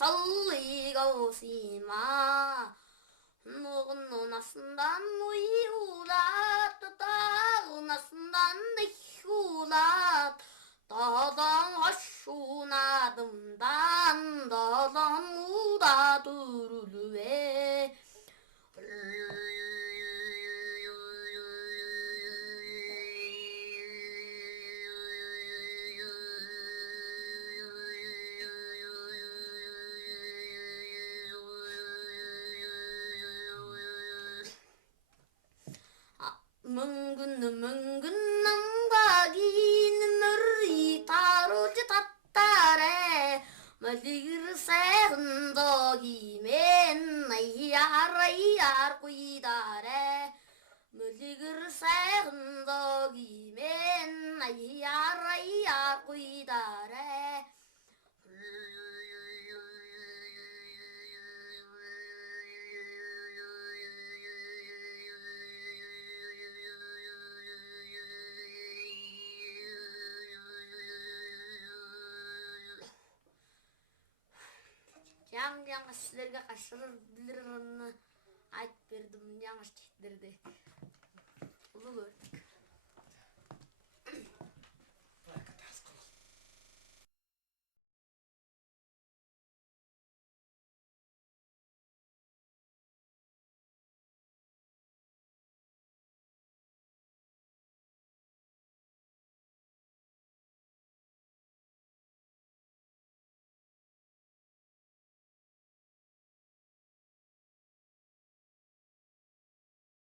таллигосима Нугнунасындан уйулат, тағынасындан дихулат, Дадан ашунадымдан, дадан уда дүрілуе. Мүнгін намбағин мүрі таруды таттаре Мүлігір сәғындоги мен айар құйдаре Мүлігір сәғындоги мен айар құйдаре Жаңа сіздерге қашырыр біліріні айтып бердім жаңа штеттерде. Ұлы көрдік.